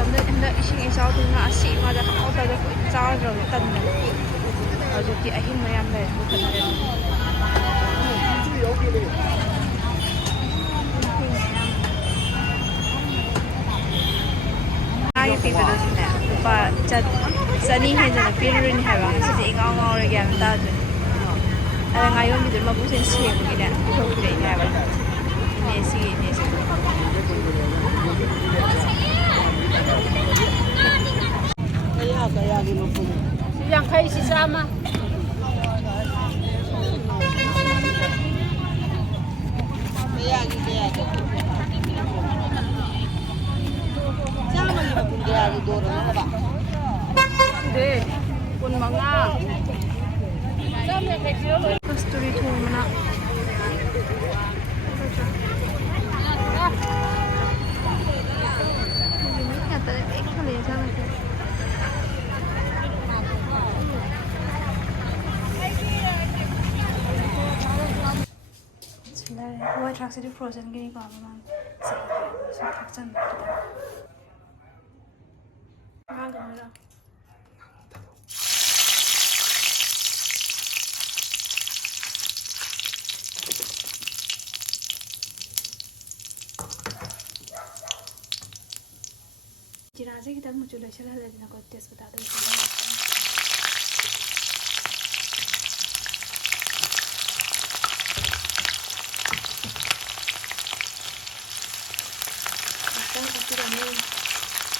ꯍꯟꯗꯛ ꯏꯁꯤꯡ ꯏꯆꯥꯎꯗꯨꯅ ꯑꯁꯤ ꯉꯥꯗ ꯍꯥꯎꯇꯕꯗ ꯑꯩꯈꯣꯏ ꯆꯥꯗ꯭ꯔꯕ ꯇꯟꯗꯅ ꯍꯧꯖꯤꯛꯇꯤ ꯑꯍꯤꯡꯕ ꯌꯥꯝ ꯂꯩꯔꯦ ꯃꯨꯊꯠꯅꯔꯦ ꯉꯥꯒꯤ ꯄꯤꯕꯗꯁꯨꯅꯦ ꯂꯨꯄꯥ ꯆꯅꯤ ꯍꯦꯟꯗꯅ ꯄꯤꯔꯨꯔꯤꯅꯤ ꯍꯥꯏꯕ ꯉꯁꯤꯗꯤ ꯏꯉꯥꯎ ꯉꯥꯎꯔꯦ ꯒ꯭ꯌꯥꯟ ꯇꯥꯗ꯭ꯔꯦ ꯑꯗ ꯉꯥ ꯌꯣꯟꯕꯤꯗꯨ ꯃꯕꯨꯛꯁꯦ ꯁꯦꯡꯕꯒꯤꯅꯦ ꯄꯤꯊꯣꯛꯄꯤꯔꯛꯏꯅꯦ ꯍꯥꯏꯕ ꯏꯅꯦꯁꯤꯒꯤ ꯏꯅꯦꯁꯤ ꯌꯥꯡꯈꯩꯁꯤ ꯆꯥꯝꯃ ꯆꯥꯝꯃꯒꯤ ꯃꯄꯨꯟ ꯀꯌꯥꯒꯤ ꯗꯣꯔꯅꯣꯕ ꯀꯨꯟ ꯃꯉꯥ ꯀꯁꯇꯨꯔꯤ ꯊꯣꯡꯕꯅ ꯍꯋꯥꯏ ꯊꯔꯥꯛꯁꯤꯗꯤ ꯐ꯭ꯔꯣꯖꯟꯒꯤꯅꯤꯀꯣ ꯃꯃꯥꯡ ꯆꯍꯤꯒꯤ ꯁꯨꯝ ꯊꯥꯛꯆꯟꯕ ꯈꯤꯇꯪ ꯉꯥꯒꯨꯝꯕꯗꯣ ꯖꯤꯔꯥꯁꯦ ꯈꯤꯇꯪ ꯃꯆꯨ ꯂꯩꯁꯜꯍꯜꯂꯦꯗꯅꯀꯣ ꯇꯦꯖꯄꯇꯥꯗꯣ ꯈꯤꯇꯪ ꯍꯥꯞꯄꯤꯔꯅꯤ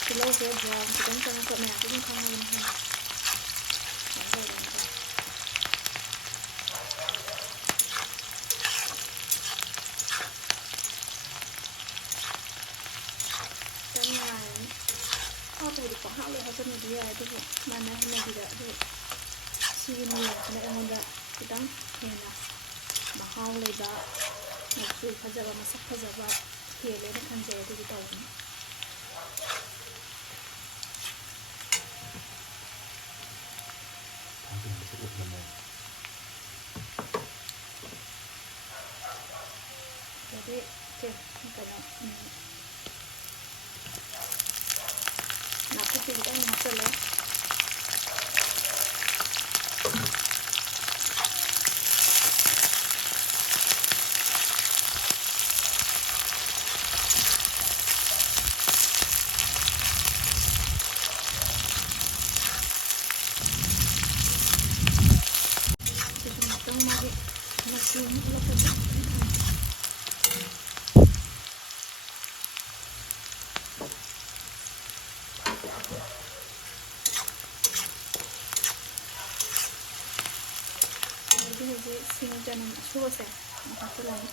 ꯇꯤꯜꯍꯧꯁꯦ ꯕ꯭ꯔꯥꯎꯟ ꯈꯤꯇꯪ ꯆꯪꯉꯛꯄ ꯃꯌꯥꯝꯁꯨ ꯑꯗꯨꯝ ꯈꯪꯉꯕꯅꯤ ꯈꯤꯇꯪ ꯉꯥꯏꯔꯅꯤ ꯍꯥꯞꯄꯕꯨꯗꯤ ꯄꯪꯍꯥꯞ ꯍꯥꯞꯆꯟꯕꯗꯤ ꯌꯥꯏ ꯑꯗꯨꯕꯨ ꯃꯥꯟꯅꯍꯟꯅꯕꯤꯗ ꯑꯗꯨ ꯁꯤꯒꯤ ꯅꯤꯌꯣꯝꯁꯤꯅ ꯑꯩꯉꯣꯟꯗꯈꯤꯇꯪ ꯍꯦꯟꯅ ꯃꯍꯥꯎ ꯂꯩꯕ ꯃꯆꯨ ꯐꯖꯕ ꯃꯁꯛ ꯐꯖꯕ ꯍꯦꯜꯂꯦꯅ ꯈꯟꯖꯩ ꯑꯗꯨꯒꯤ ꯇꯧꯕꯅꯤ ꯑꯗꯒꯤ ꯀꯩꯅꯣ ꯅꯥꯀꯨꯞꯄꯤ ꯈꯤꯇꯪ ꯍꯥꯞꯆꯜꯂꯦ ꯃꯥꯒꯤ ꯃꯆꯨ ꯃꯨꯠꯂꯛꯄꯗ hꯧꯖꯤꯛ ꯁꯤꯡ ꯆꯅꯝ ꯑꯁꯨꯕꯁꯦ ꯍꯥꯞꯆꯤꯜꯂꯅꯤ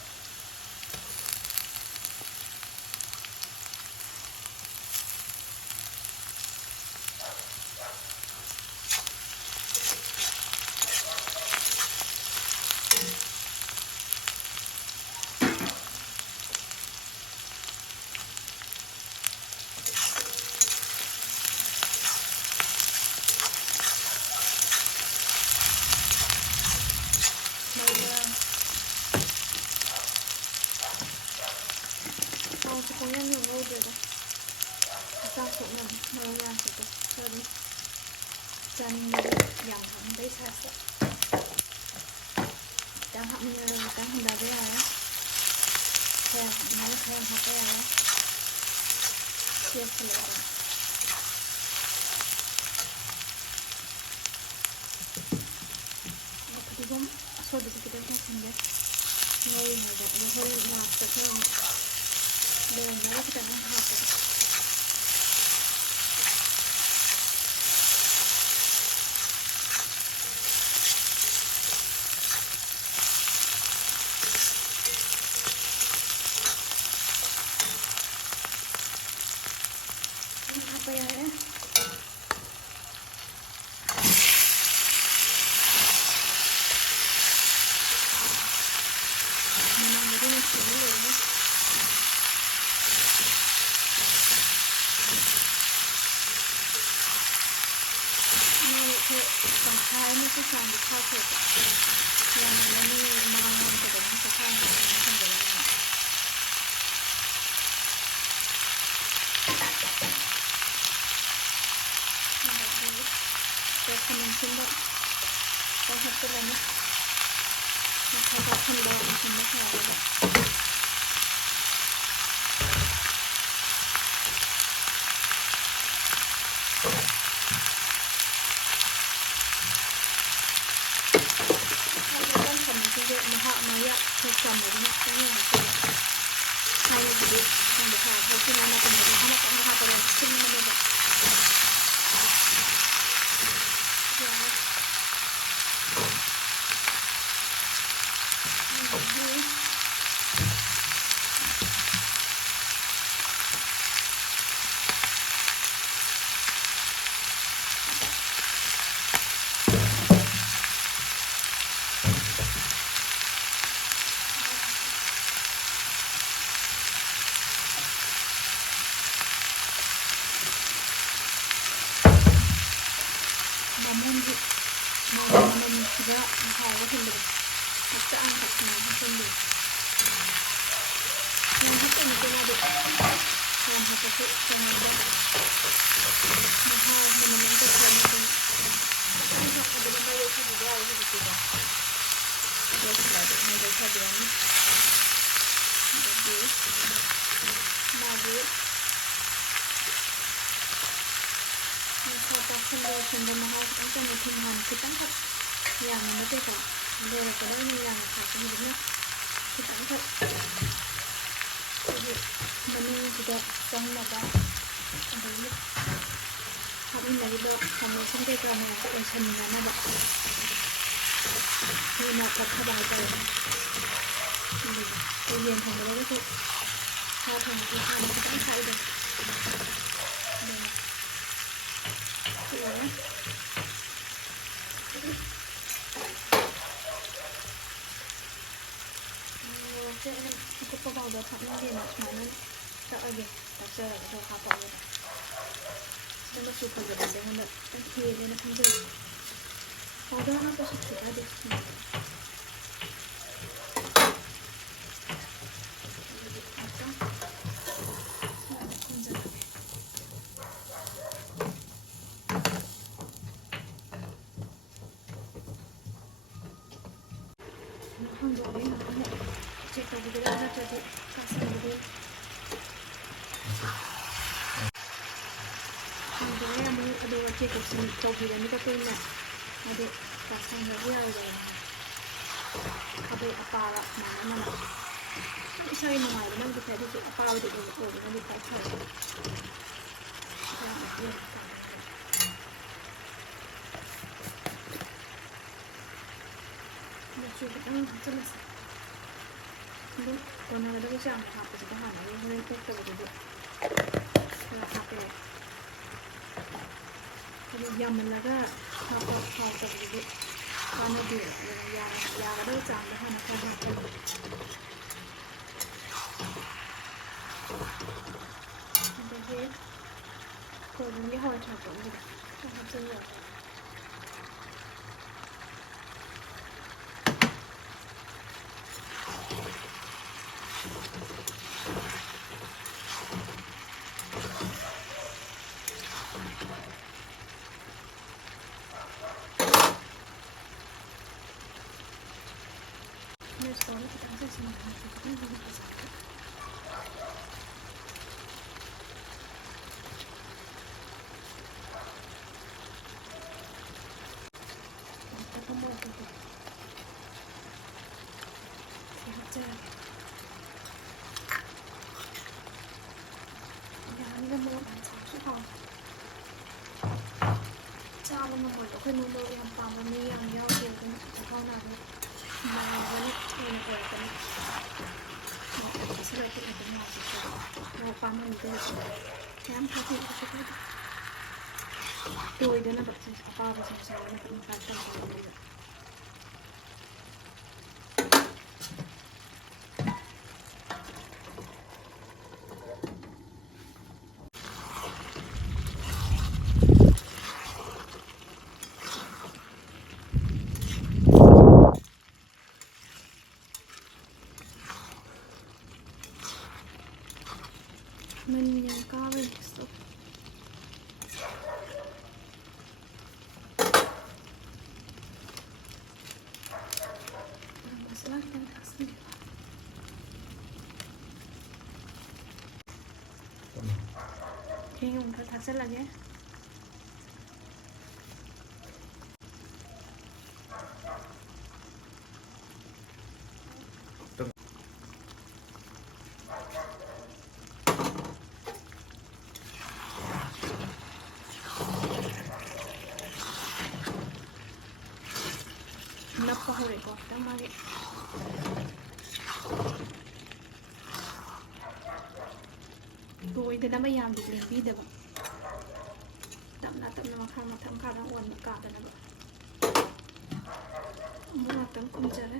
ꯊꯥꯎꯁꯦ ꯄꯪꯌꯥꯝ ꯉꯧꯗ꯭ꯔꯦꯗ ꯍꯛꯆꯥꯡ ꯁꯣꯛꯅꯕ ꯃꯔꯣꯏ ꯃꯌꯥꯝꯁꯤꯀꯣ ꯈꯔ ꯑꯗꯨꯝ ꯆꯥꯅꯤꯡꯕꯒꯤ ꯌꯥꯝ ꯍꯥꯞꯅꯤꯡꯕꯩ ꯁꯥꯏꯖꯇ ꯈꯤꯇꯪ ꯍꯥꯞꯅꯤꯡꯉꯒ ꯈꯤꯇꯪ ꯍꯟꯊꯕ ꯌꯥꯔꯦ ꯈꯔ ꯍꯥꯞꯅꯤꯡꯉꯒ ꯈꯔ ꯍꯥꯞꯄ ꯌꯥꯔꯦ ꯁꯦꯠꯁꯜꯂꯛꯑꯦ ꯐꯗꯤꯒꯣꯝ ꯑꯁꯣꯏꯕꯁꯦ ꯈꯤꯇꯪ ꯆꯥꯏꯁꯤꯟꯒꯦ ꯉꯧꯔꯤꯉꯩꯗ ꯑꯗꯨ ꯍꯣꯔꯦꯟ ꯂꯥꯁꯇꯁꯨ ꯑꯃꯨꯛ ꯂꯣꯏꯔꯝꯗꯥꯏꯗ ꯈꯤꯇꯪ ꯑꯃꯨꯛ ꯍꯥꯞꯄꯒꯦ hapa ya Hai nó sẽ sang được khác rồi làm nó như mong mong thì nó sẽ sang được không được làm mình xin đó có hết cái này nhé nó thay ra thân đó mình mới thả rồi đấy con phần cái việc mà họ nói ạ thì cầm ở những cái này hay là gì không được thả thôi khi nào mà cần được không có thả vào đây xin nó được namun di namun juga hal sendiri kita angkat nama sendiri yang satu itu ada yang satu itu yang ada mahal menemukan selama ini ada lima itu juga ini juga ada ada ada saja ini jadi maju Mình sẽ mahal cũng trong một thùng hàng cái tán thật nhà mình mới chơi cả rồi cái đấy mình làm phải cái gì nữa cái tán thật mình juga trong là cái đấy học mình lấy được học mình xong cái này cái sân là nó được nên là tập bài rồi bây giờ thằng đấy cái hai thằng cái hai cái tán thay được cukup bawah datang dia nak mana tak lagi tak saya tak apa apa kita suka je ada yang nak kiri dia nak ambil ada apa sih ada jadi kasih dulu sebenarnya mau ada wajib kesini topi dan ini tapi nak ada pasang lagi ada ada apa mana mana saya nama mana kita ada apa ada itu nanti kita cari ya sudah jelas còn nó đâu có chẳng học thì có hẳn lên tiếp tục được là học để dầm mình là cái học tập được còn nó được già ở đâu chẳng được hay là không học được thế rồi những cái hồi học cũng được không học sinh được Sekolah kita bisa semakin kita juga bisa. Kita mau itu. Kerja. Ya, ini kan mau macam apa? Jangan mau itu kan mau yang paman yang jauh yang kau nak. mà vẫn thêm ở cái sẽ là cái cái nào thì nó qua mình tôi khám thấy thì có cái tôi đến là bật sang qua và sang sau nó cũng phải sang sau này mình có stop ꯍꯤꯡ ꯑꯃꯨꯛ ꯈꯔ ꯊꯥꯛꯆꯤꯜꯂꯒꯦ. ꯅꯞꯄ ꯍꯧꯔꯦꯀꯣ ꯈꯤꯇꯪ ꯃꯥꯒꯤ ꯇꯣꯏꯗꯅꯕ ꯌꯥꯝꯗꯤ ꯂꯦꯡꯕꯤꯗꯕ, ꯇꯞꯅ ꯇꯞꯅ ꯃꯈꯥ ꯃꯈꯥꯗ ꯑꯣꯟꯕ ꯀꯥꯗꯅꯕ. ꯑꯃꯨꯛ ꯉꯥꯛꯇꯪ ꯀꯨꯝꯖꯔꯦ.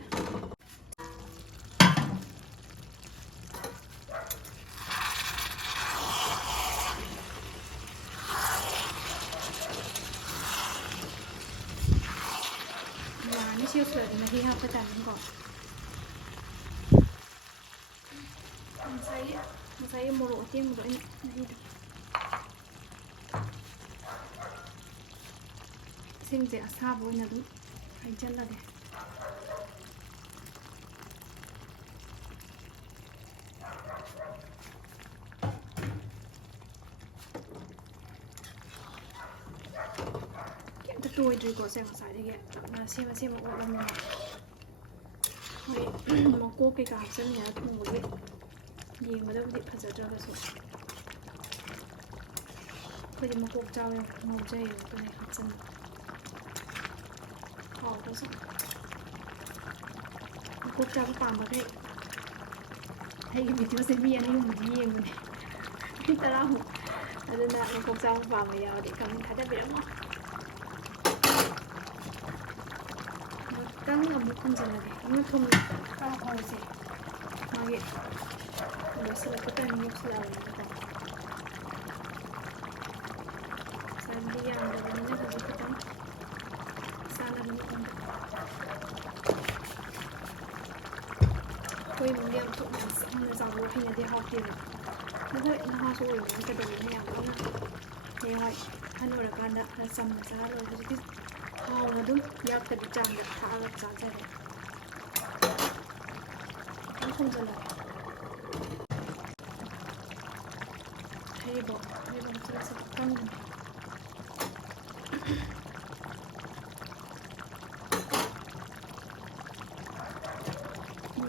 ꯌꯥꯔꯅꯤ ꯁꯤ ꯌꯧꯁꯤꯜꯂꯛꯑꯗꯤ ꯃꯍꯤ ꯍꯥꯞꯄ ꯇꯥꯏꯃꯤꯡꯀꯣ. ꯉꯁꯥꯏꯒꯤ ꯃꯣꯔꯣꯛ ꯑꯇꯦꯡꯕꯗꯣ ꯑꯩꯅ ꯃꯍꯤꯗꯣ ꯏꯁꯤꯡꯁꯦ ꯑꯁꯥꯕ ꯑꯣꯏꯅ ꯑꯗꯨꯝ ꯍꯩꯖꯤꯜꯂꯒꯦ. ꯀꯩꯝꯇ ꯇꯣꯏꯗ꯭ꯔꯤꯀꯣ ꯁꯦ ꯉꯁꯥꯏꯗꯒꯤ ꯇꯞꯅ ꯁꯦꯝꯃ ꯑꯣꯠꯂꯝꯃꯤꯅ. ꯍꯣꯏ ꯃꯀꯣꯛ ꯀꯩꯀꯥ ꯍꯥꯞꯆꯤꯟꯅꯤꯡꯉꯥꯏ ꯊꯣꯡꯕꯒꯤ ꯌꯦꯡꯕꯗꯕꯨꯗꯤ ꯐꯖꯗ꯭ꯔꯒꯁꯨ ꯑꯩꯈꯣꯏꯗꯤ ꯃꯀꯣꯛ ꯆꯥꯎꯋꯦ ꯉꯧꯖꯩꯌꯦꯕ ꯑꯗꯨꯅ ꯍꯥꯞꯆꯤꯟꯕ ꯍꯥꯎꯕꯁꯨ. ꯃꯀꯣꯛ ꯆꯥꯕ ꯄꯥꯝꯕꯈꯩ ꯑꯩꯒꯤ ꯚꯤꯗꯤꯑꯣꯁꯦ ꯃꯤ 2-3ꯗꯤ ꯌꯦꯡꯕꯅꯦ, ꯃꯤ 10ꯃꯨꯛ. ꯑꯗꯨꯅ ꯃꯀꯣꯛ ꯆꯥꯕ ꯄꯥꯝꯕ ꯌꯥꯎꯔꯗꯤ ꯀꯃꯦꯟ ꯊꯥꯗꯕꯤꯔꯝꯃꯣ. ꯉꯥꯛꯇꯪ ꯑꯃꯨꯛ ꯀꯨꯝꯁꯤꯜꯂꯒꯦ. ꯑꯃꯨꯛ ꯊꯨꯝ ꯍꯧꯔꯁꯦ. ꯃꯥꯒꯤ ꯂꯣꯏꯁꯤꯜꯂꯛꯄ ꯇꯥꯏꯃꯤꯡ ꯌꯧꯁꯤꯜꯂꯛꯑꯕꯅꯤꯅꯀꯣ. ꯉꯁꯥꯏꯕꯨꯗꯤ ꯌꯥꯝꯗꯕꯅꯤꯅ ꯍꯧꯖꯤꯛ ꯈꯤꯇꯪ ꯆꯥꯅꯕ ꯃꯑꯣꯡꯗ. ꯑꯩꯈꯣꯏ ꯏꯃꯨꯡꯗꯤ ꯌꯥꯝ ꯊꯨꯝ ꯌꯥꯝ ꯆꯝꯅ ꯆꯥꯕ ꯍꯩꯅꯗꯤ ꯍꯥꯎꯇꯦꯕ. ꯑꯗꯣ ꯍꯣꯏ ꯅꯍꯥꯁꯨ ꯑꯣꯏꯕꯅꯤꯅ ꯀꯩꯗꯧꯕꯅꯤ ꯌꯥꯝ ꯀꯟꯅ ꯍꯌꯦꯡꯋꯥꯏ ꯑꯍꯟ ꯑꯣꯏꯔꯀꯥꯟꯗ ꯈꯔ ꯆꯝꯅ ꯆꯥꯔ ꯂꯣꯏꯔꯦ. ꯍꯧꯖꯤꯛꯇꯤ ꯍꯥꯎꯅ ꯑꯗꯨꯝ ꯌꯥꯛꯇꯕꯤ ꯆꯥꯡꯗ ꯊꯥꯛꯑꯒ ꯆꯥꯖꯔꯦ. ꯈꯤꯇꯪ ꯊꯣꯡꯖꯤꯜꯂꯒꯦ. ꯍꯩꯔꯤꯕꯣꯛ ꯍꯥꯞꯆꯤꯜꯂꯁꯤ ꯀꯪꯕꯅꯦ.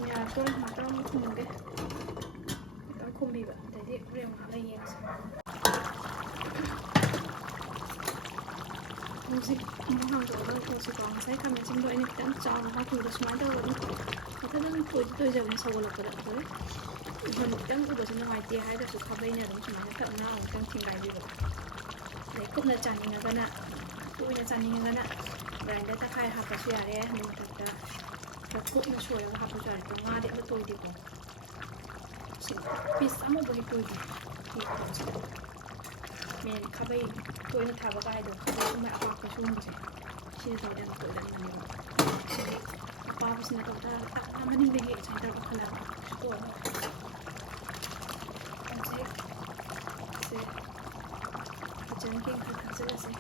ꯌꯥꯔꯛꯇꯣꯔꯦ. ꯉꯥꯛꯇꯪ ꯑꯃꯨꯛ ꯈꯨꯝꯃꯒꯦ. ꯉꯥꯛꯇꯪ ꯈꯨꯝꯕꯤꯕ ꯑꯗꯩꯗꯤ ꯍꯣꯔꯦꯟ ꯉꯥꯏꯍꯥꯛ ꯂꯩ ꯌꯦꯡꯉꯁꯤ. ꯍꯧꯖꯤꯛ ꯑꯃꯨꯛ ꯍꯥꯡꯗꯣꯛꯑꯒ ꯎꯁꯤꯀꯣ. ꯉꯁꯥꯏ ꯈꯥꯃꯦꯟꯁꯤꯟꯗꯣ ꯑꯩꯅ ꯈꯤꯇꯪ ꯆꯥꯎꯅ ꯍꯥꯞꯈꯤꯕꯗꯣ ꯁꯨꯃꯥꯏꯅ ꯇꯧꯔꯒ ꯑꯗꯨꯝ ꯃꯊꯟꯇ ꯑꯗꯨꯝ ꯇꯣꯏꯖꯕꯅꯤ ꯁꯧꯒꯠꯂꯛꯄꯗ. ꯑꯗꯩ ꯎꯍꯟ ꯈꯤꯇꯪ ꯎꯕꯁꯨ ꯅꯨꯡꯉꯥꯏꯇꯦ ꯍꯥꯏꯔꯒꯁꯨ ꯈꯥꯕꯩꯅ ꯑꯗꯨꯝ ꯁꯨꯃꯥꯏꯅ ꯇꯞꯅ ꯑꯃꯨꯛꯇꯪ ꯊꯤꯡꯒꯥꯏꯕꯤꯕ. ꯑꯗꯩ ꯀꯨꯞꯅ ꯆꯥꯅꯤꯡꯉꯒꯅ, ꯇꯣꯏꯅ ꯆꯥꯅꯤꯡꯉꯒꯅ ꯒ꯭ꯔꯥꯏꯟꯗꯔ ꯇꯛꯈꯥꯏꯔ ꯍꯥꯞꯄꯁꯨ ꯌꯥꯔꯦ. ꯑꯗꯨ ꯃꯊꯛꯇ ꯈꯔ ꯀꯨꯞꯅ ꯁꯣꯏꯔꯒ ꯍꯥꯞꯄꯁꯨ ꯌꯥꯔꯦ. ꯉꯥꯗꯤ ꯑꯝꯇ ꯇꯣꯏꯗꯦꯀꯣ. ꯄꯤꯁ ꯑꯃꯐꯥꯎ ꯍꯦꯛ ꯇꯣꯏꯗꯦ ꯁꯤ ꯀꯩꯅꯣꯁꯦ. ꯃꯦꯟ ꯈꯥꯕꯩ ꯇꯣꯏꯅ ꯊꯥꯕ ꯀꯥꯏꯗꯣ, ꯈꯥꯕꯩ ꯁꯨꯝꯕ ꯑꯄꯥꯛꯄ ꯁꯤꯒꯨꯝꯕꯁꯦ ꯁꯤꯅ ꯇꯧꯔꯗꯤ ꯌꯥꯝ ꯇꯣꯏꯒꯟꯕꯅꯦꯕ. ꯁꯤꯗꯤ ꯑꯄꯥꯕꯁꯤꯅ ꯇꯧ ꯇꯞꯅ ꯃꯅꯤꯡꯗꯒꯤ ꯁꯨꯃꯥꯏꯅ ꯇꯧꯔꯒ ꯍꯜꯂꯛꯑꯒ ꯇꯣꯏꯔꯣꯏ. ꯍꯧꯖꯤꯛ ꯁꯦ ꯀꯤꯆꯟ ꯀꯤꯡ ꯈꯔ ꯊꯥꯛꯆꯤꯜꯂꯁꯦ.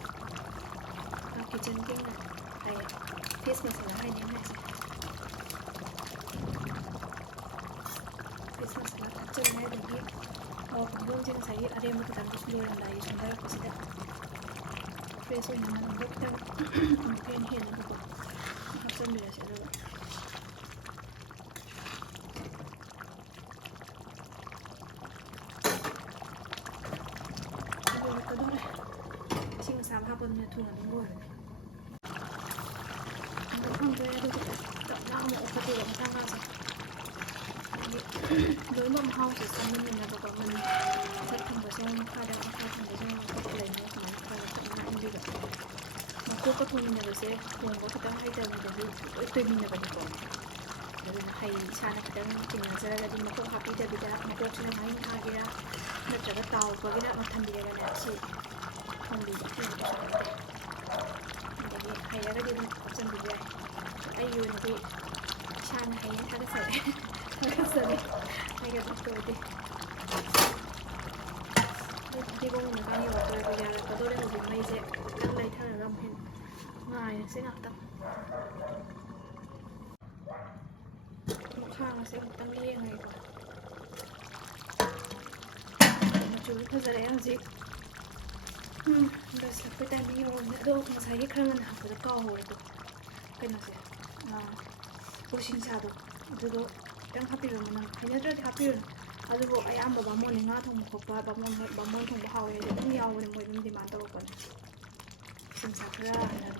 ꯀꯤꯆꯟ ꯀꯤꯡꯅ ꯐꯤꯁ ꯃꯁꯥꯂꯥ ꯍꯥꯏꯅꯦ ꯍꯥꯏꯁꯦ. ꯐꯤꯁ ꯃꯁꯥꯂꯥ ꯊꯥꯛꯆꯤꯜꯂꯦ. ꯑꯗꯒꯤ ꯄꯥꯡꯈꯣꯡꯁꯦ ꯉꯁꯥꯏꯒꯤ ꯑꯔꯦꯝꯕ ꯈꯤꯇꯪꯗꯨꯁꯨ ꯂꯣꯏꯔꯝꯗꯥꯏꯒꯤ ꯁꯣꯟꯊꯔꯛꯄꯁꯤꯗ ꯐ꯭ꯔꯦꯁ ꯑꯣꯏꯅ ꯃꯅꯝꯗꯣ ꯈꯤꯇꯪ ꯑꯃꯨꯛꯀ ꯍꯦꯟꯅ ꯍꯦꯟꯅꯕꯀꯣ ꯍꯥꯞꯆꯤꯟꯕꯤꯔꯁꯦ. ꯑꯗꯨꯒ ꯂꯣꯏꯔꯛꯀꯗꯧꯔꯦ. ꯏꯁꯤꯡ ꯑꯁꯥꯕ ꯍꯥꯞꯄꯗꯨꯅ ꯊꯨꯅ ꯑꯗꯨꯝ ꯂꯣꯏꯕꯅꯦ. ꯍꯥꯡꯗꯣꯛꯑꯦ. ꯑꯗꯨꯒ ꯇꯞꯅ ꯑꯃꯨꯛ ꯑꯣꯠꯈꯠꯇꯣꯏꯕ ꯃꯊꯪ ꯉꯥꯁꯦ. ꯂꯣꯏꯅꯃꯛ ꯃꯍꯥꯎꯁꯦ ꯆꯪꯃꯤꯟꯅꯅꯕꯀꯣ. ꯃꯊꯛ ꯊꯪꯕꯁꯨ ꯑꯃꯨꯛ ꯃꯈꯥ ꯊꯪꯕꯁꯨ ꯑꯃꯨꯛ ꯃꯊꯛꯇ ꯂꯩꯅꯕ ꯁꯨꯃꯥꯏꯅ ꯈꯔ ꯇꯞꯅ ꯏꯟꯕꯤꯕ. ꯃꯀꯣꯛꯀ ꯊꯣꯡꯃꯤꯟꯅꯕꯁꯦ ꯊꯣꯡꯕ ꯈꯤꯇꯪ ꯍꯩꯇꯕꯗꯗꯤ ꯂꯣꯏ ꯇꯣꯏꯃꯤꯟꯅꯕꯅꯤꯀꯣ. ꯑꯗꯨꯅ ꯏꯁꯥꯅ ꯈꯤꯇꯪ ꯆꯤꯡꯅꯖꯔꯒꯗꯤ ꯃꯀꯣꯛ ꯍꯥꯞꯄꯤꯗꯕꯤꯗ ꯃꯀꯣꯛꯁꯤꯅ ꯉꯥꯔꯤ ꯉꯥꯒꯦꯔꯥ ꯅꯠꯇ꯭ꯔꯒ ꯇꯥꯎꯕꯒꯤꯔ ꯑꯃ ꯊꯝꯕꯤꯔꯒꯅꯦ ꯁꯤ ꯊꯣꯡꯕꯤꯕ. ꯑꯩꯕꯨ ꯀꯩꯁꯨ ꯀꯥꯏꯗꯦ. ꯑꯗꯒꯤ ꯍꯩꯔꯒꯗꯤ ꯑꯗꯨꯝ ꯍꯥꯞꯆꯤꯟꯕꯤꯕ ꯌꯥꯏ. ꯑꯩꯒꯤ ꯑꯣꯏꯅꯗꯤ ꯏꯁꯥꯅ ꯍꯩꯌꯦꯅ ꯊꯥꯒꯠꯆꯔꯦ. ꯑꯩꯒ ꯑꯗꯨꯝ ꯇꯣꯏꯗꯦ. ꯐꯗꯤꯒꯣꯝ ꯃꯇꯥꯡ ꯌꯧꯔꯛꯇꯣꯔꯦꯀꯣ. ꯌꯥꯔꯛꯀꯗꯧꯔꯦ. ꯍꯧꯖꯤꯛ ꯃꯩꯁꯦ ꯈꯤꯇꯪ ꯂꯩꯊꯔꯒ ꯑꯃꯨꯛ ꯍꯦꯟꯅ ꯉꯥꯏꯔꯁꯦ ꯉꯥꯛꯇꯪ. ꯈꯥꯡꯁꯦ ꯑꯃꯨꯛꯇꯪ ꯂꯦꯡꯉꯒꯦꯀꯣ. ꯃꯆꯨꯁꯨ ꯐꯖꯔꯛꯑꯦ ꯍꯧꯖꯤꯛ ꯂꯣꯏꯁꯤꯜꯂꯛꯄꯩ ꯇꯥꯏꯃꯤꯡ ꯌꯧꯔꯝꯃꯦ ꯑꯗꯣ ꯉꯁꯥꯏꯒꯤ ꯈꯔ ꯉꯟꯅ ꯍꯥꯞꯄꯗ ꯀꯥꯎꯍꯧꯔꯦꯀꯣ ꯀꯩꯅꯣꯁꯦ ꯎꯁꯤꯡꯁꯥꯗꯣ ꯑꯗꯨꯗꯣ ꯈꯤꯇꯪ ꯍꯥꯞꯄꯤꯔꯣ ꯅꯪ ꯍꯩꯅꯗ꯭ꯔꯗꯤ ꯍꯥꯞꯄꯤꯔꯨꯅꯨ ꯑꯗꯨꯕꯨ ꯑꯌꯥꯝꯕ ꯕꯥꯃꯣꯟꯅꯤ ꯉꯥ ꯊꯣꯡꯕ ꯈꯣꯠꯄ ꯕꯥꯃꯣꯟ ꯊꯣꯡꯕ ꯍꯥꯎꯋꯦ ꯍꯥꯏꯗꯤ ꯑꯗꯨꯝ ꯌꯥꯎꯕꯅꯦ ꯃꯣꯏ ꯑꯗꯨꯝ ꯗꯤꯃꯥꯟ ꯇꯧꯔꯛꯄꯅꯦ ꯎꯁꯤꯡꯁꯥ ꯈꯔ ꯍꯥꯏꯅ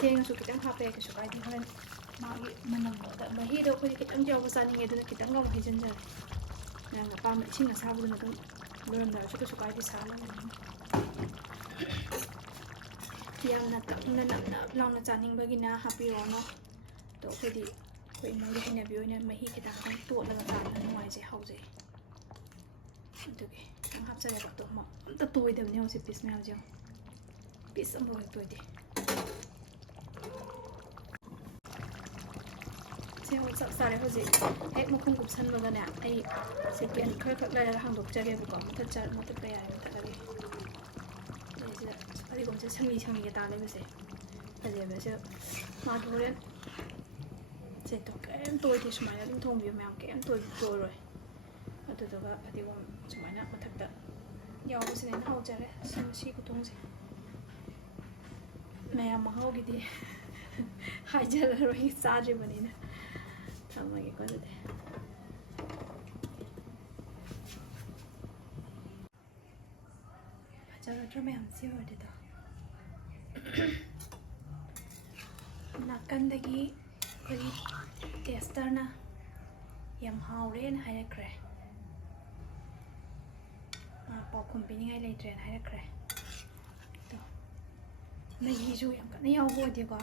ꯆꯦꯡꯁꯨ ꯈꯤꯇꯪ ꯍꯥꯞꯄ ꯌꯥꯏ ꯀꯩꯁꯨ ꯀꯥꯏꯗꯦ ꯍꯣꯔꯦꯟ ꯃꯥꯒꯤ ꯃꯅꯝꯗꯣ ꯃꯍꯤꯗꯣ ꯑꯩꯈꯣꯏꯗꯤ ꯈꯤꯇꯪ ꯌꯥꯎꯕ ꯆꯥꯅꯤꯡꯉꯦ ꯑꯗꯨꯅ ꯈꯤꯇꯪ ꯑꯃꯨꯛ ꯍꯩꯖꯤꯟꯖꯔꯦ ꯅꯪ ꯑꯄꯥꯝꯕ ꯏꯁꯤꯡ ꯑꯁꯥꯕꯗꯨꯅ ꯑꯗꯨꯝ ꯂꯣꯏꯔꯝꯗꯥꯏꯁꯨ ꯀꯩꯁꯨ ꯀꯥꯏꯗꯦ ꯁꯥꯍꯜꯂꯝꯃꯦ ꯌꯥꯝꯅ ꯀꯪꯅ ꯅꯞ ꯅꯞ ꯂꯥꯎꯅ ꯆꯥꯅꯤꯡꯕꯒꯤꯅ ꯍꯥꯞꯄꯤꯔꯛꯑꯣꯅꯣ ꯑꯗꯣ ꯑꯩꯈꯣꯏꯗꯤ ꯑꯩꯈꯣꯏ ꯏꯃꯨꯡꯒꯤ ꯍꯩꯅꯕꯤ ꯑꯣꯏꯅ ꯃꯍꯤ ꯈꯤꯇꯪ ꯈꯤꯇꯪ ꯇꯣꯠꯂꯒ ꯆꯥꯕꯅ ꯅꯨꯡꯉꯥꯏꯖꯩ ꯍꯥꯎꯖꯩ ꯑꯗꯨꯒꯤ ꯈꯤꯇꯪ ꯍꯥꯞꯆꯔꯦꯕ ꯑꯗꯣ ꯑꯝꯇ ꯇꯣꯏꯗꯕꯅꯦ ꯍꯧꯖꯤꯛ ꯄꯤꯁ ꯃꯌꯥꯝꯁꯦ ꯌꯦꯡꯉꯣ ꯄꯤꯁ ꯑꯃꯐꯥꯎ ꯍꯦꯛ ꯇꯣꯏꯗꯦ ꯁꯦꯡꯉꯣ ꯆꯞ ꯆꯥꯔꯦ ꯍꯧꯖꯤꯛ ꯍꯦꯛ ꯃꯈꯨꯝ ꯀꯨꯞꯁꯟꯕꯒꯅꯦ ꯑꯩ ꯁꯦꯀꯦꯟ ꯈꯔ ꯈꯛ ꯂꯩꯔꯒ ꯍꯥꯡꯗꯣꯛꯆꯒꯦꯕꯀꯣ ꯃꯨꯊꯠꯄ ꯌꯥꯔꯦ ꯃꯨꯊꯠꯂꯒꯦ ꯑꯗꯩꯁꯤꯗ ꯐꯗꯤꯒꯣꯝꯁꯦ ꯁꯪꯂꯤ ꯁꯪꯂꯤꯒ ꯇꯥ ꯂꯩꯕꯁꯦ ꯐꯖꯕꯁꯦ ꯃꯥꯒꯤ ꯍꯣꯔꯦꯟ ꯁꯦꯠꯇꯣ ꯀꯩꯝ ꯇꯣꯏꯗꯦ ꯁꯨꯃꯥꯏꯅ ꯑꯗꯨꯝ ꯊꯣꯡꯕꯤꯌꯨ ꯃꯌꯥꯝ ꯀꯩꯝ ꯇꯣꯏꯔꯣꯏ ꯑꯗꯨꯗꯨꯒ ꯐꯗꯤꯒꯣꯝ ꯁꯨꯃꯥꯏꯅ ꯃꯊꯛꯇ ꯌꯥꯎꯕꯁꯤꯅ ꯍꯦꯟꯅ ꯍꯥꯎꯖꯔꯦ ꯁꯤ ꯈꯨꯊꯣꯡꯁꯦ ꯃꯌꯥꯝ ꯃꯍꯥꯎꯒꯤꯗꯤ ꯍꯥꯏꯖꯔꯔꯣꯏ ꯆꯥꯗ꯭ꯔꯤꯕꯅꯤꯅ ꯊꯝꯃꯒꯦꯀꯣ ꯑꯗꯨꯗꯤ ꯐꯖꯔꯗ꯭ꯔꯥ ꯃꯌꯥꯝꯁꯤ ꯑꯣꯏꯔꯗꯤꯗꯣ ꯅꯥꯀꯟꯗꯒꯤ ꯑꯩꯈꯣꯏꯒꯤ ꯇꯦꯁꯇꯔꯅ ꯌꯥꯝ ꯍꯥꯎꯔꯦꯅ ꯍꯥꯏꯔꯛꯈ꯭ꯔꯦ ꯄꯥꯎꯈꯨꯝ ꯄꯤꯅꯤꯡꯉꯥꯏ ꯂꯩꯇ꯭ꯔꯦꯅ ꯍꯥꯏꯔꯛꯈ꯭ರೆ ꯑꯗꯣ ꯃꯍꯤꯁꯨ ꯌꯥꯝ ꯀꯟꯅ ꯌꯥꯎꯕ ꯑꯣꯏꯗꯦꯀꯣ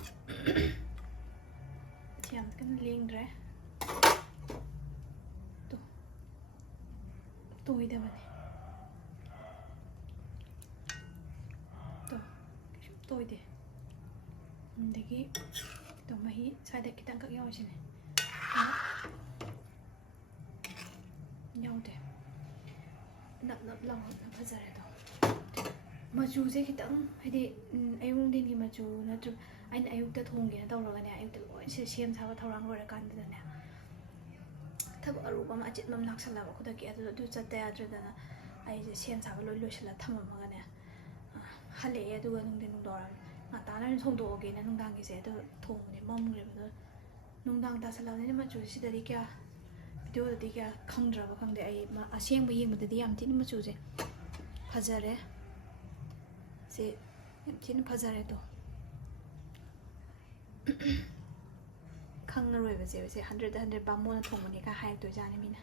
ꯌꯥꯝ ꯀꯟꯅ ꯂꯦꯡꯗ꯭ꯔꯦ ꯇꯣꯏꯗꯕꯅꯦ ꯀꯩꯁꯨ ꯇꯣꯏꯗꯦ ꯑꯗꯒꯤ ꯃꯍꯤ ꯁ꯭ꯋꯥꯏꯗ ꯈꯤꯇꯪꯈꯛ ꯌꯥꯎꯔꯤꯁꯤꯅꯦ ꯌꯥꯎꯗꯦ ꯅꯞ ꯅꯞ ꯂꯥꯎꯅ ꯐꯖꯔꯦ ꯑꯗꯣ ꯃꯆꯨꯁꯦ ꯈꯤꯇꯪ ꯍꯥꯏꯗꯤ ꯑꯌꯨꯛ ꯅꯨꯡꯊꯤꯟꯒꯤ ꯃꯆꯨ ꯅꯠꯇ꯭ꯔꯒ ꯑꯩꯅ ꯑꯌꯨꯛꯇ ꯊꯣꯡꯒꯦꯅ ꯇꯧꯔꯒꯅꯦ ꯑꯌꯨꯛꯇ ꯂꯣꯏ ꯁꯦꯝ ꯁꯥꯕ ꯊꯧꯔꯥꯡ ꯂꯣꯏꯔꯀꯥꯟꯗꯨꯗꯅꯦ ꯊꯕꯛ ꯑꯔꯨꯕ ꯑꯃ ꯑꯆꯤꯟꯕ ꯑꯃ ꯂꯥꯛꯁꯜꯂꯕ ꯈꯨꯗꯛꯀꯤ ꯑꯗꯨ ꯆꯠꯇ ꯌꯥꯗ꯭ꯔꯗꯅ ꯑꯩꯁꯦ ꯁꯦꯝ ꯁꯥꯕ ꯂꯣꯏ ꯂꯣꯏꯁꯤꯜꯂ ꯊꯝꯃꯝꯃꯒꯅꯦ ꯍꯜꯂꯛꯑꯦ ꯑꯗꯨꯒ ꯅꯨꯡꯗꯥꯡꯋꯥꯏꯔꯝ ꯉꯟꯇꯥꯅ ꯑꯣꯏꯅ ꯊꯣꯡꯗꯣꯛꯑꯒꯦꯅ ꯅꯨꯡꯗꯥꯡꯒꯤꯁꯦ ꯑꯗꯨ ꯊꯣꯡꯕꯅꯦ ꯃꯝꯈ꯭ꯔꯦꯕ ꯑꯗꯣ ꯅꯨꯡꯗꯥꯡ ꯇꯥꯁꯜꯂꯕꯅꯤꯅ ꯃꯆꯨꯁꯦ ꯁꯤꯗꯗꯤ ꯀꯌꯥ ꯚꯤꯗꯤꯑꯣꯗꯗꯤ ꯀꯌꯥ ꯈꯪꯗ꯭ꯔꯕ ꯈꯪꯗꯦ ꯑꯩ ꯑꯁꯦꯡꯕ ꯌꯦꯡꯕꯗꯗꯤ ꯌꯥꯝ ꯊꯤꯅ ꯃꯆꯨꯁꯦ ꯐꯖꯔꯦ ꯁꯤ ꯌꯥꯝ ꯊꯤꯅ ꯐꯖꯔꯦ ꯑꯗꯣ ꯈꯪꯉꯔꯣꯏꯕꯁꯦ 100 ꯕꯥꯃꯣꯟꯅ ꯊꯣꯡꯕꯅꯦꯒ ꯍꯥꯏꯔꯛꯇꯣꯏꯖꯥꯠꯅꯤ ꯃꯤꯅ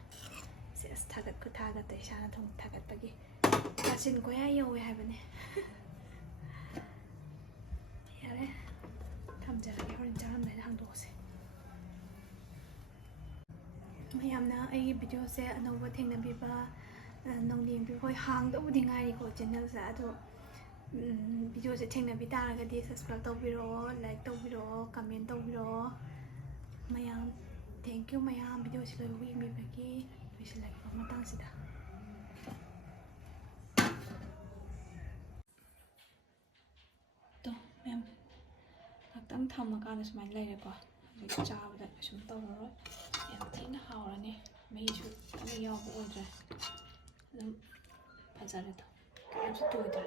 ꯁꯦ ꯑꯁ ꯊꯥꯒꯠꯇ ꯏꯁꯥꯅ ꯊꯥꯒꯠꯄꯒꯤ ꯀꯥꯆꯤꯟ ꯀꯣꯌꯥ ꯌꯧꯋꯦ ꯍꯥꯏꯕꯅꯦ ꯌꯥꯔꯦ ꯊꯝꯖꯔꯒꯦ ꯍꯣꯔꯦꯟ ꯆꯥꯔꯝꯗꯥꯏꯗ ꯍꯥꯡꯗꯣꯛꯑꯁꯦ ꯃꯌꯥꯝꯅ ꯑꯩꯒꯤ ꯚꯤꯗꯤꯑꯣꯁꯦ ꯑꯅꯧꯕ ꯊꯦꯡꯅꯕꯤꯕ ꯅꯧꯅ ꯌꯦꯡꯕꯤꯕ ꯍꯣꯏ ꯍꯥꯡꯗꯕꯨꯗꯤ ꯉꯥꯏꯔꯤꯀꯣ ꯆꯦꯅꯦꯜꯁꯦ ꯑꯗꯣ ꯚꯤꯗꯤꯑꯣꯁꯦ ꯊꯦꯡꯅꯕꯤ ꯇꯥꯔꯒꯗꯤ ꯁꯕꯁꯀ꯭ꯔꯥꯏꯕ ꯇꯧꯕꯤꯔꯛꯑꯣ ꯂꯥꯏꯛ ꯇꯧꯕꯤꯔꯛꯑꯣ ꯀꯃꯦꯟ ꯇꯧꯕꯤꯔꯛꯑꯣ ꯃꯌꯥꯝ ꯊꯦꯡꯀ꯭ꯌꯨ ꯃꯌꯥꯝ ꯚꯤꯗꯤꯑꯣꯁꯤ ꯂꯣꯏꯕ ꯌꯦꯡꯕꯤꯕꯒꯤ ꯂꯣꯏꯁꯤꯜꯂꯛꯏꯕ ꯃꯇꯥꯡꯁꯤꯗ ꯑꯗꯣ ꯃꯌꯥꯝ ꯉꯥꯛꯇꯪ ꯊꯝꯃꯀꯥꯟꯗ ꯁꯨꯃꯥꯏꯅ ꯂꯩꯔꯦꯀꯣ ꯍꯧꯖꯤꯛ ꯆꯥꯕꯗ ꯀꯩꯁꯨꯝ ꯇꯧꯔꯔꯣꯏ ꯌꯥꯝ ꯊꯤꯅ ꯍꯥꯎꯔꯅꯤ ꯃꯍꯤꯁꯨ ꯀꯟꯅ ꯌꯥꯎꯕ ꯑꯣꯏꯗ꯭ꯔꯦ ꯑꯗꯨꯝ ꯐꯖꯔꯦ ꯑꯗꯣ ꯀꯩꯝꯁꯨ ꯇꯣꯏꯗ꯭ꯔꯦ